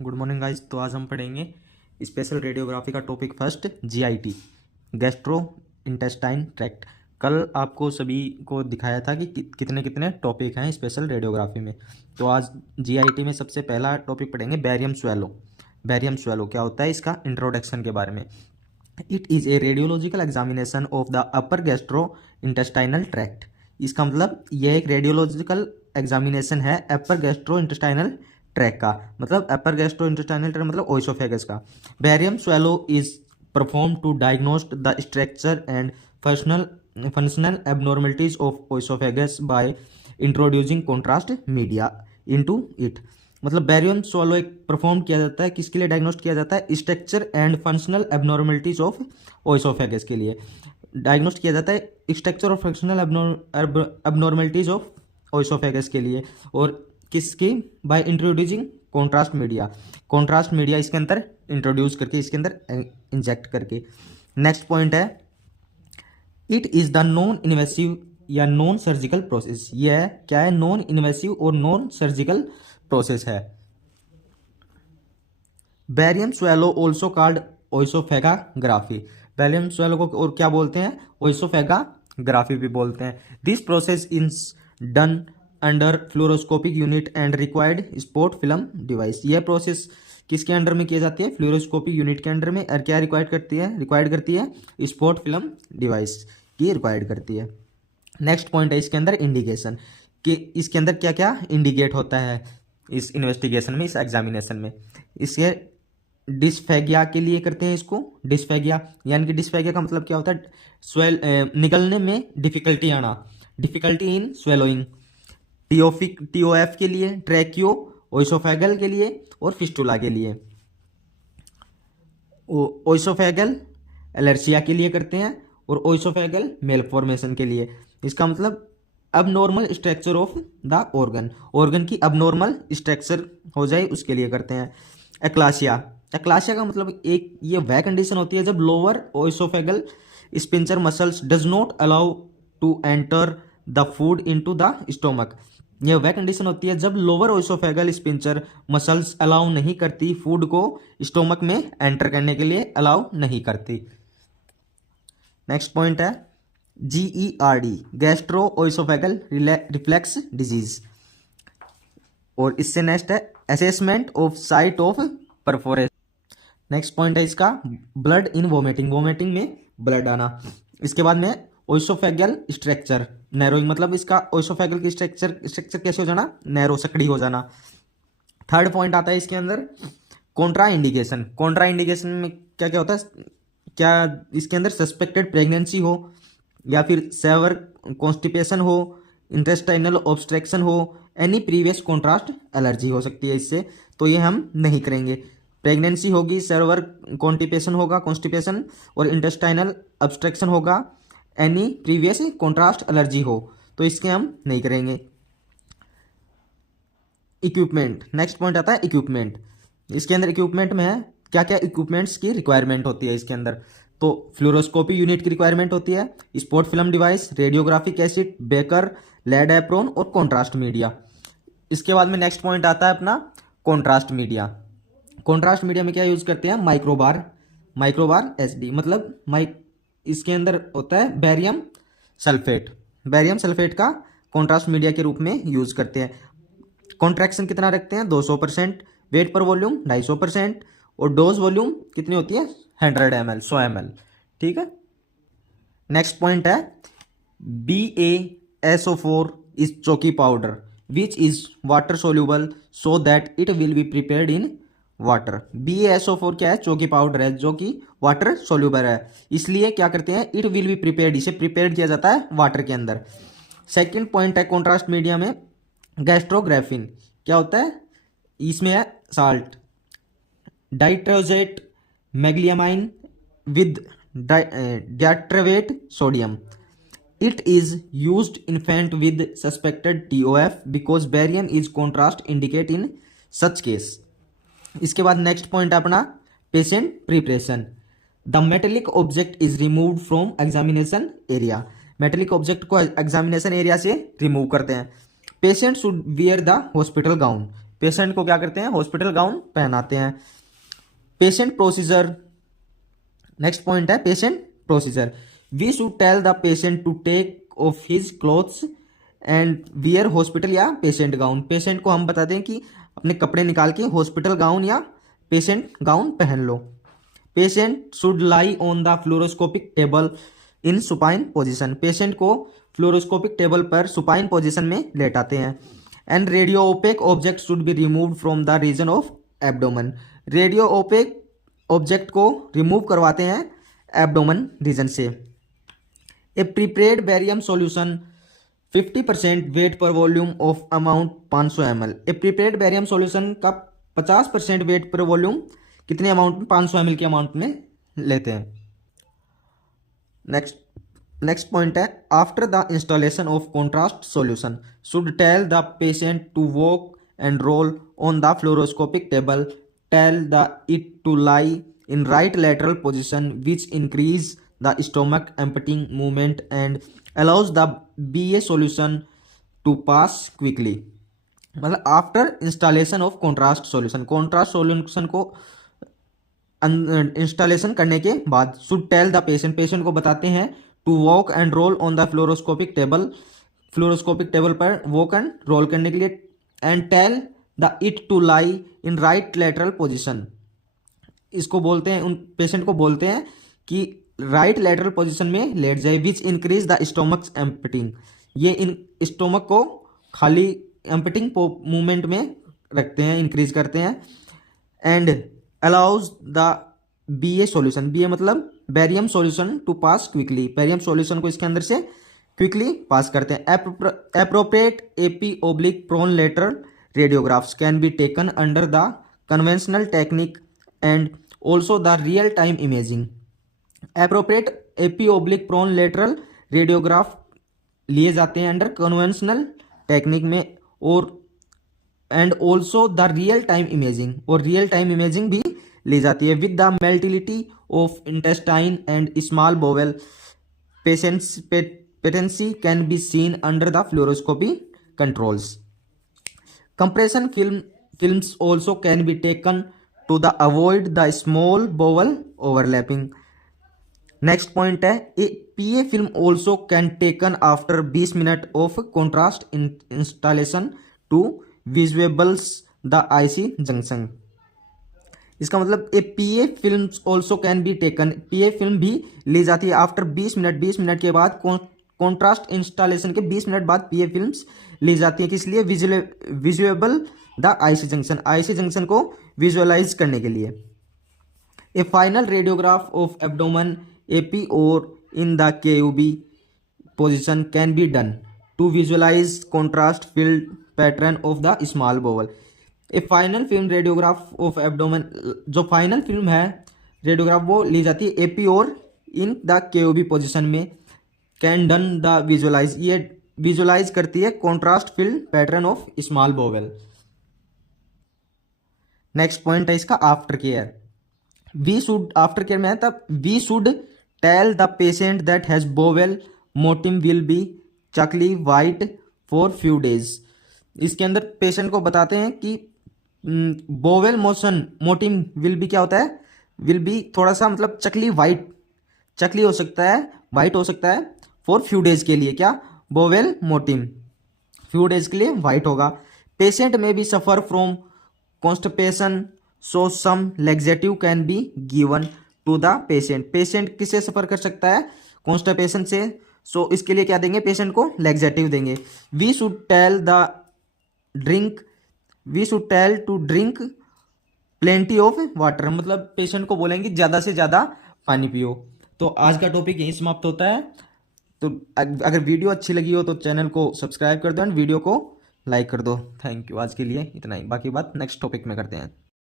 Good morning guys. तो आज हम पढ़ेंगे स्पेशल रेडियोग्राफी का topic first GIT, gastro intestine tract. कल आपको सभी को दिखाया था कि कितने कितने टॉपिक हैं स्पेशल रेडियोग्राफी में। तो आज जीआईटी में सबसे पहला टॉपिक पढ़ेंगे बैरियम स्वेलो। बैरियम स्वेलो क्या होता है, इसका इंट्रोडक्शन के बारे में। It is a radiological examination of the upper gastro intestinal tract. इसका मतलब यह एक रेडियोलॉजिकल एग्जामिनेशन है अपर गैस्ट्रो इंटेस्टाइनल ट्रैक का, मतलब अपर गैस्ट्रो इंटेस्टाइनल ट्रैक मतलब ओइसोफेगस का। Barium swallow is perform to diagnose the structure and functional abnormalities of oesophagus by introducing contrast media into it. मतलब बैरियम स्वेलो एक perform किया जाता है, किसके लिए डायग्नोस्ट किया जाता है? Structure and functional abnormalities of oesophagus के लिए डायग्नोस्ट किया जाता है, स्ट्रक्चर और फंक्शनल एबनॉर्मलिटीज ऑफ ओइसोफेगस के लिए। और किसकी? By introducing contrast media. Contrast media इसके अंदर इंट्रोड्यूस करके, इसके अंदर इंजेक्ट करके। नेक्स्ट पॉइंट है, it is the non invasive या नॉन सर्जिकल प्रोसेस। यह क्या है? नॉन इन्वेसिव और नॉन सर्जिकल प्रोसेस है। Barium swallow also called oesophagography. Barium swallow को और क्या बोलते हैं? ओइसोफेगाग्राफी भी बोलते हैं। This process is done under fluoroscopic unit and required spot film device. यह प्रोसेस किसके अंडर में की जाती है? फ्लोरोस्कोपिक यूनिट के अंडर में। और क्या रिक्वायर्ड करती है स्पॉट फिल्म डिवाइस की रिक्वायर्ड करती है। नेक्स्ट पॉइंट है इसके अंदर इंडिकेशन, कि इसके अंदर क्या क्या इंडिकेट होता है इस इन्वेस्टिगेशन में, इस एग्जामिनेशन में। इसके डिस्फेगिया के लिए करते हैं इसको। डिस्फेगिया यानी कि डिस्फेगिया का मतलब क्या होता है? निकलने में डिफिकल्टी आना, डिफिकल्टी इन स्वेलोइंग। टीओएफ के लिए, ट्रैकियो ओइसोफेगल के लिए और फिस्टुला के लिए। ओइसोफेगल एलर्जिया के लिए करते हैं और ओइसोफेगल मेलफॉर्मेशन के लिए। इसका मतलब अब normal structure of the organ की अब नॉर्मल स्ट्रक्चर हो जाए उसके लिए करते हैं। एक्लासिया का मतलब एक ये वह कंडीशन होती है जब lower oesophageal sphincter muscles does not allow to enter the food into the stomach. यह वह कंडीशन होती है जब lower oesophageal sphincter muscles allow नहीं करती, फूड को स्टोमक में एंटर करने के लिए अलाउ नहीं करती। नेक्स्ट पॉइंट है GERD, गैस्ट्रो ओइसोफेगल रिफ्लेक्स डिजीज। और इससे नेक्स्ट है assessment of site of perforation. Next point है इसका ब्लड इन वोमिटिंग में ब्लड आना। इसके बाद में ओइसोफेगल स्ट्रक्चर नैरोइंग, मतलब इसका ओइसोफेगल की स्ट्रक्चर कैसे हो जाना? नैरो, सकड़ी हो जाना। थर्ड पॉइंट आता है इसके अंदर कॉन्ट्रा इंडिकेशन। कॉन्ट्रा इंडिकेशन में क्या क्या होता है? क्या इसके अंदर सस्पेक्टेड प्रेगनेंसी हो, या फिर सेवर कॉन्स्टिपेशन हो, इंटेस्टाइनल ऑब्स्ट्रक्शन हो, एनी प्रीवियस कॉन्ट्रास्ट एलर्जी हो सकती है इससे, तो ये हम नहीं करेंगे। प्रेगनेंसी होगी, सर्वर कॉन्स्टिपेशन होगा, कॉन्स्टिपेशन, और इंटेस्टाइनल ऑब्स्ट्रक्शन होगा, एनी प्रीवियस कॉन्ट्रास्ट एलर्जी हो, तो इसके हम नहीं करेंगे। इक्विपमेंट, नेक्स्ट पॉइंट आता है इक्विपमेंट। इसके अंदर इक्विपमेंट में है क्या क्या इक्विपमेंट्स की रिक्वायरमेंट होती है इसके अंदर। तो फ्लोरोस्कोपी यूनिट की रिक्वायरमेंट होती है, spot film device, radiographic acid, beaker, lead apron और कॉन्ट्रास्ट मीडिया। इसके बाद में नेक्स्ट पॉइंट आता है अपना कॉन्ट्रास्ट मीडिया। कॉन्ट्रास्ट मीडिया में क्या यूज करते हैं? माइक्रोबार एसडी, मतलब इसके अंदर होता है बैरियम सल्फेट का कॉन्ट्रास्ट मीडिया के रूप में यूज करते हैं। कॉन्ट्रैक्शन कितना रखते हैं? 200%, वेट पर वॉल्यूम 250%, और डोज वॉल्यूम कितनी होती है? 100 ml, 100 ml। ठीक है। नेक्स्ट पॉइंट है BaSO4 इज चोकी powder which is water soluble so that it will be prepared in water. BaSO4 क्या है? चोकी पाउडर है जो कि वाटर सोल्यूबल है, इसलिए क्या करते हैं? इट विल बी प्रिपेयर्ड, इसे प्रिपेयर्ड किया जाता है वाटर के अंदर। सेकंड पॉइंट है कॉन्ट्रास्ट मीडिया में गैस्ट्रोग्राफिन। क्या होता है? इसमें है salt, diatrizoate meglumine with diatrizoate sodium. It is used infant with suspected TOF because barium is contrast indicate in such case। इसके बाद नेक्स्ट पॉइंट अपना patient preparation. The metallic object is removed from examination area. Metallic object को examination area से remove करते हैं। Patient should wear the hospital gown. Patient को क्या करते हैं, हॉस्पिटल गाउन पहनाते हैं। पेशेंट प्रोसीजर, नेक्स्ट पॉइंट है patient procedure. We should tell the patient to take off his clothes and wear hospital या पेशेंट गाउन। पेशेंट को हम बताते हैं कि अपने कपड़े निकाल के हॉस्पिटल गाउन या पेशेंट गाउन पहन लो। Patient should lie on the fluoroscopic table in supine position. Patient को फ्लोरोस्कोपिक टेबल पर सुपाइन पोजीशन में लेटाते हैं। And radio opaque object should be removed from the region of abdomen. Radio opaque object को remove करवाते हैं abdomen region से। A prepared barium solution 50% weight per volume of amount 500 ml। A prepared barium solution का 50% weight per volume कितने amount में, 500 ml के amount में लेते हैं। नेक्स्ट पॉइंट है after the installation of contrast solution should tell the patient to walk and roll on the fluoroscopic table. Tell the it to lie in right lateral position which increase the stomach emptying movement and allows the BA solution to pass quickly. मतलब after installation of contrast solution, contrast solution को installation करने के बाद should tell the patient, patient को बताते हैं to walk and roll on the fluoroscopic table, fluoroscopic table पर walk and roll करने के लिए। And tell the it to lie in right lateral position. इसको बोलते हैं, उन पेशेंट को बोलते हैं कि राइट लैटरल पोजीशन में लेट जाए। Which increase the stomach emptying, ये इन स्टोमक को खाली एम्पटिंग मूवमेंट में रखते हैं, इंक्रीज करते हैं। And allows the BA solution, BA मतलब barium solution to pass quickly, barium solution को इसके अंदर से क्विकली पास करते हैं। Appropriate AP oblique prone lateral radiographs can be taken under the conventional technique and also the real time imaging. Appropriate AP oblique prone lateral radiograph लिए जाते हैं under conventional technique में, और and also the real time imaging, और real time imaging भी ली जाती है। With the motility of intestine and small bowel patency can be seen under the fluoroscopy controls. Compression films also can be taken to the avoid the small bowel overlapping. Next point है PA film also can taken after 20 minute of contrast installation to visualise the IC junction. इसका मतलब PA film also can be taken, PA film भी ली जाती है after 20 minute, 20 minute के बाद contrast installation के 20 मिनट बाद PA फिल्म्स ली जाती है। किस लिए, विजुएबल the IC junction, IC junction को विजुअलाइज करने के लिए। A final radiograph of abdomen AP और in the KUB position can be done to visualize contrast filled pattern of the small bowel। A final film radiograph of abdomen, जो final film है radiograph वो ली जाती है AP और in the KUB position में। Can done the visualise, ये visualise करती है contrast filled pattern of small bowel. Next point है इसका after care. We should, after care में है तब we should tell the patient that has bowel motion will be chalky white for few days. इसके अंदर patient को बताते हैं कि बोवेल मोशन मोटिम विल बी क्या होता है, विल बी थोड़ा सा मतलब चकली वाइट, चकली हो सकता है, वाइट हो सकता है फॉर फ्यू डेज के लिए, क्या बोवेल मोटिम फ्यू डेज के लिए वाइट होगा। पेशेंट में भी suffer from constipation so some laxative can be given to the patient. Patient किससे सफर कर सकता है, कॉन्स्टिपेशन से, सो इसके लिए क्या देंगे, पेशेंट को लैक्सेटिव देंगे। We should tell the drink, we should tell to drink plenty of water, मतलब पेशेंट को बोलेंगे ज़्यादा से ज़्यादा पानी पियो। तो आज का टॉपिक यहीं समाप्त होता है। तो अगर वीडियो अच्छी लगी हो तो चैनल को सब्सक्राइब कर दो एंड वीडियो को लाइक कर दो। थैंक यू, आज के लिए इतना ही, बाकी बात नेक्स्ट टॉपिक में करते हैं।